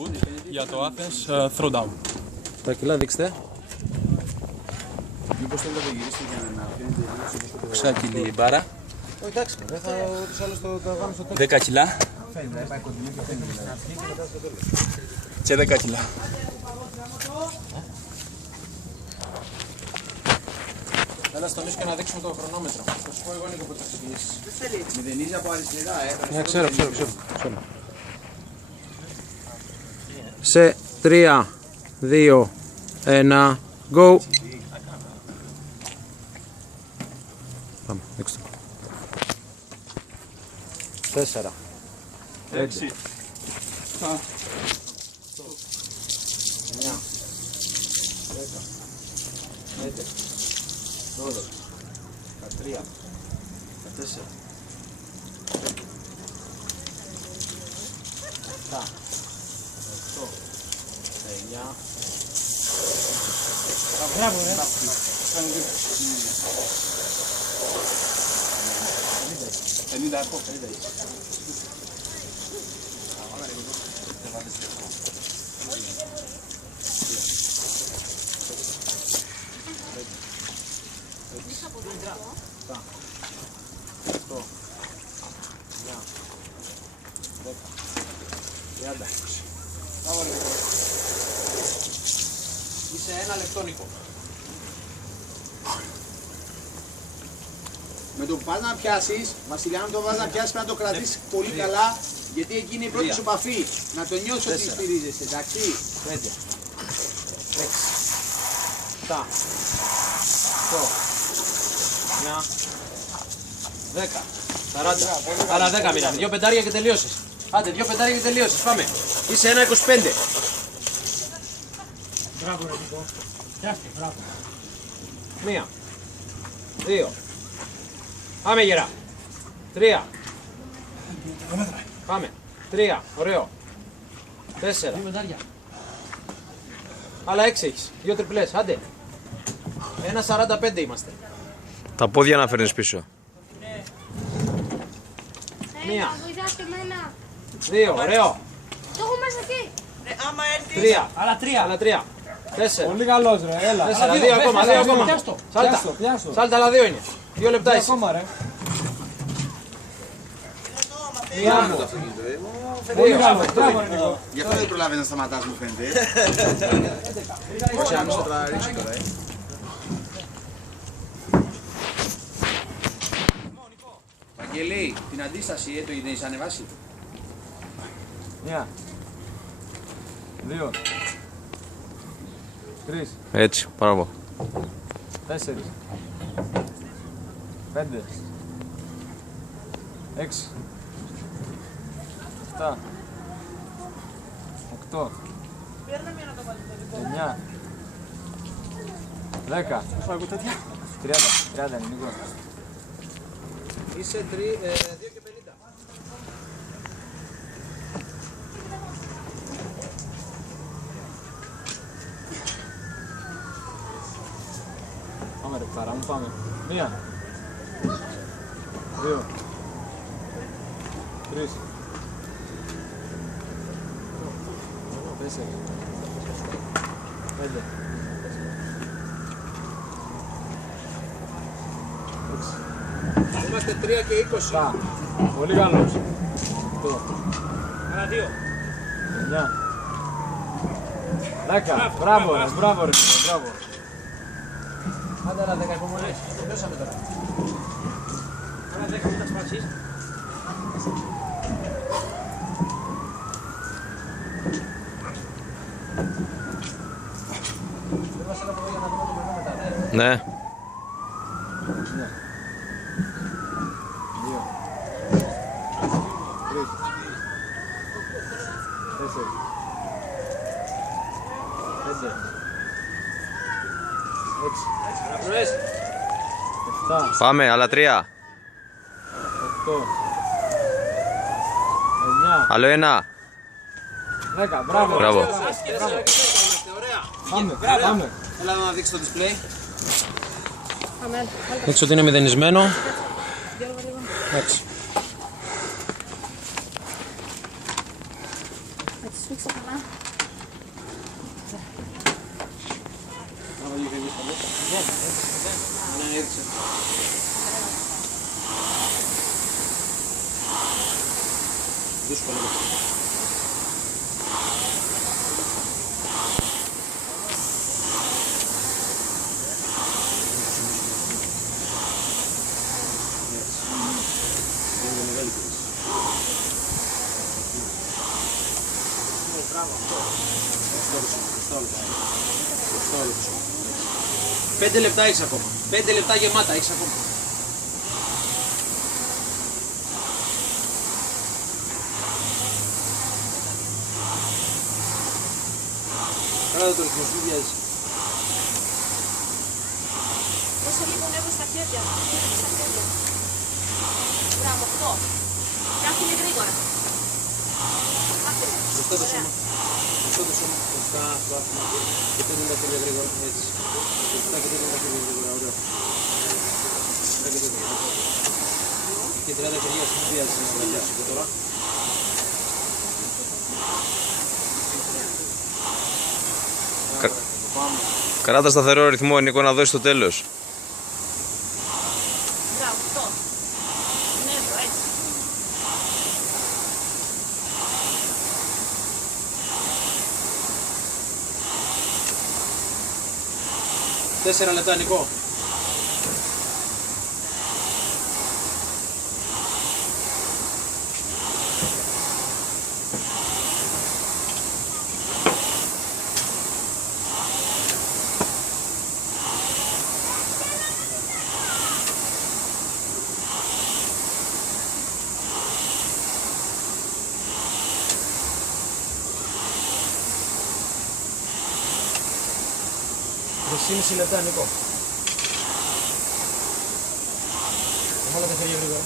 good για το Athens Throwdown. Τα κιλά δείξτε. Μήπως θέλετε να γυρίσετε για να αφήνετε 6 κιλή η μπάρα. Όχι, εντάξει, δεν θα ούτως άλλως το κάνω στο τέλος. 10 κιλά. φαίνεται, πάει κοντινή και φαίνεται. Και 10 κιλά. Έλα στο νήσιο και να δείξουμε το χρονόμετρο. Θα σου πω εγώ Νίκο που θα ξεκινήσεις. Μηδενίζει από αριστερά, Ναι, ξέρω. Σε 3, 2, 1, go! Πάμε, δείξτε. 4, 6, 9, 10, 12, 13, 14, 7, 8, 9. Μπράβο, ρε. 50 έχω. Είσαι 1 λεπτό, Νίκο. Με το που πας να πιάσεις, Βασιλιάνο, το βάζεις να πιάσεις πρέπει να το κρατήσεις πολύ καλά, γιατί εκεί είναι η πρώτη σου επαφή. Να το νιώσεις ότι στηρίζεσαι, εντάξει. 5, 6, 7, 8, 9, 10, 40. Άλλα 10 μείνανε. 2 πεντάρια και τελείωσες. Άντε, 2 πεντάρια και τελείωσες. Πάμε. Είσαι 1,25. Μπράβο ρε Νίκο. Πιάστε, μπράβο. 1, 2. Πάμε γερά. 3. Πάμε. 3. Ωραίο. 4. Πεντάρια. Άλλα 6 έχεις. 2 τριπλές. Άντε. 1,45 είμαστε. Τα πόδια να φέρνεις πίσω. 1. Βοηθάστε εμένα. 2. Ωραίο. Το έχω μέσα εκεί. 3. Άλλα 3. Άλλα 3. 4. Πολύ καλός ρε, έλα. 4. 2 ακόμα. 2 ακόμα. Πιάστο. Σάλτα. Πιάστο. Σάλτα, άλλα 2 είναι. 2 λεπτά είσαι. Ακόμα ρε. Μπράβο. Πολύ καλός. Μπράβο ρε Νίκο. Γι' αυτό δεν προλάβεις να σταματάς, μου φαίνεται. Όχι, αν σε τραρίσω τώρα, Βαγγελή, την αντίσταση, το έχεις ανεβάσει. 1, 2, 3, Έτσι, μπράβο. 4, 5, 6, 7, 8, 9, 10, 30 είναι Νίκο. Είσαι 2 και 50. Πάμε ρε πάρα μου, πάμε. 1, 2, 3, 4, 5, 6, Είμαστε 3 και 20. 7, πολύ καλός. 8, Άλλα 2. 9, 10, μπράβο ρε, μπράβο ρε, μπράβο. Άντε άλλα 10 υπομονές. Το πιάσαμε τώρα. Άλλα 10 μην τα σπάσεις. Δεν μας έλα από εδώ για να δούμε το παιδί μετά, ναι. Ναι. 2, 3, 4, 5, 6, 7, Πάμε, άλλα 3. 8, 9, Άλλο 1. 10, μπράβο. Μπράβο. Πάμε, πάμε. Έλα να δείξει το display. Πάμε. Έτσι ότι είναι μηδενισμένο. Έτσι. Έτσι, σφίξα. Δύσκολο. Πέντε λεπτά έχεις ακόμα. 5 λεπτά γεμάτα έχεις ακόμα. Κράτα το ρυθμό σου, μην βιάζεις. Δώσε λίγο νεύρο στα χέρια. Στα χέρια. Μπράβο, αυτό. Και άφηνε γρήγορα. Άφηνε. Μπροστά το σώμα. Μπροστά το σώμα. Μπροστά το άφημα. Και πέντε τα χέρια γρήγορα. Έτσι. Μπροστά και πέντε τα χέρια γρήγορα. Ωραία. Μπροστά και πέντε. Και 30 χέρια σου, μην βιάζεις να αγκαλιάσεις και τώρα. Κράτα σταθερό ρυθμό, Νίκο, να δώσει το τέλος. Μπράβο, αυτό. Νεύρο, έτσι. Τέσσερα λεπτά, Νικό. Μισή λεπτά, Νικό. Βάλε τα χέρια γρήγορα.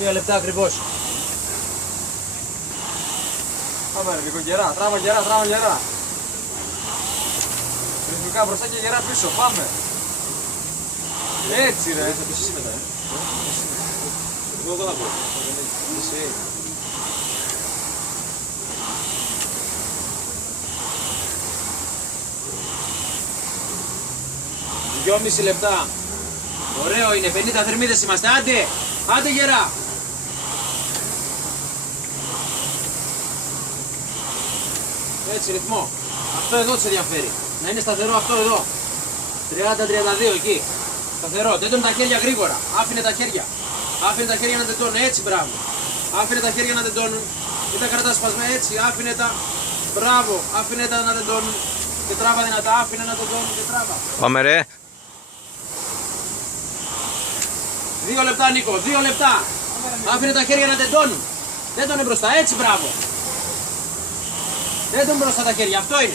Τρία λεπτά ακριβώς. Πάμε ρε, λίγο γερά, τράβα γερά, τράβα γερά. Ρυθμικά μπροστά και γερά πίσω, πάμε. Έτσι ρε. Θα πεις εσύ μετά, Εγώ δεν θα πω. Εσύ. 2,5 λεπτά. Ωραίο είναι, 50 θερμίδες είμαστε. Άντε, άντε γερά. Έτσι ρυθμό. Αυτό εδώ σε ενδιαφέρει. Να είναι σταθερό αυτό εδώ. 30-32 εκεί. Σταθερό. Τέντωνε τα χέρια γρήγορα. Άφηνε τα χέρια. Άφηνε τα χέρια να τεντώνουν. Έτσι, μπράβο. Άφηνε τα χέρια να τεντώνουν. Μην τα κρατάς σπασμένα. Έτσι, άφηνε τα. Μπράβο. Άφηνε τα να τεντώνουν. Και τράβα δυνατά. Άφηνε να τεντώνουν και τράβα. Πάμε ρε. 2 λεπτά, Νίκο. 2 λεπτά. Άφηνε τα χέρια να τεντώνουν. Τέντωνε μπροστά. Έτσι, μπράβο. Τέντωνε μπροστά τα χέρια. Αυτό είναι.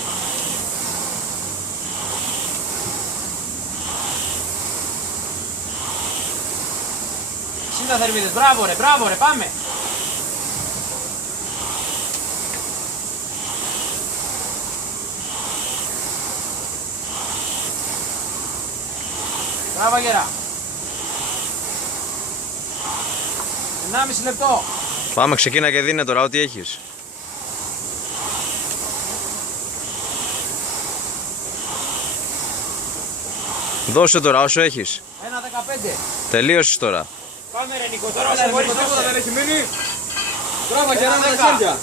Σύντα θερμίδες. Μπράβο ρε, μπράβο ρε. Πάμε. Μπράβο γερά. 1,5 λεπτό. Πάμε, ξεκίνα και δίνε τώρα ό,τι έχεις. Δώσε τώρα όσο έχεις. 1,15. Τελείωσες τώρα. Πάμε ρε Νίκο, τώρα όσο μπορείς Τίποτα δώσε. δεν έχει μείνει. Τράβα γερά με 1,10. τα χέρια.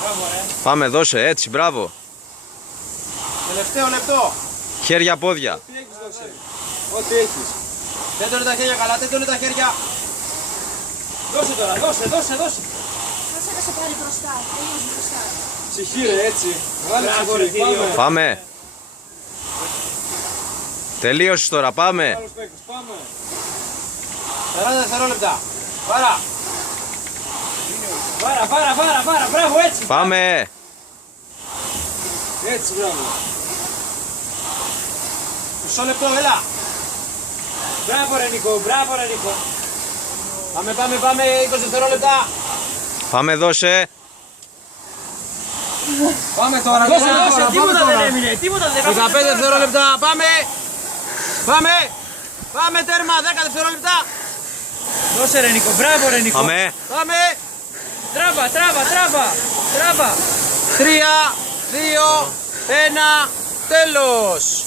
Μπράβο ρε. Πάμε, δώσε, έτσι, μπράβο. Τελευταίο λεπτό. Χέρια, πόδια. Τι έχεις δώσει. Ό,τι έχεις. Τέντωνε τα χέρια καλά, τέντωνε τα χέρια. Δώσε τώρα, δώσε. Κάτσε να σε πάρει μπροστά. Τελείως μπροστά. Ψυχή ρε, έτσι. Βγάλε Μπράβο, ρε, ψυχή, θύριο. πάμε. Πάμε. Τελείωσες τώρα, πάμε. Άλλος παίκτης, πάμε. 40 δευτερόλεπτα. Πάρα. Βάρα, μπράβο, έτσι. Πάμε. Έτσι, μπράβο. Μισό λεπτό, έλα. Μπράβο ρε Νίκο, Πάμε, 20 δευτερόλεπτα. Πάμε, δώσε. Πάμε τώρα, δώσε, τίποτα δεν έμεινε, 15 δευτερόλεπτα, πάμε, τέρμα, 10 δευτερόλεπτα. Δώσε ρε Νίκο, μπράβο ρε Νίκο. Πάμε. Τράβα. 3, 2, 1, τέλος.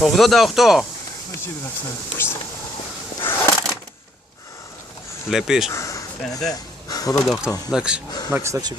88. Βλέπεις. Φαίνεται. 88. Εντάξει. Εντάξει, οκ.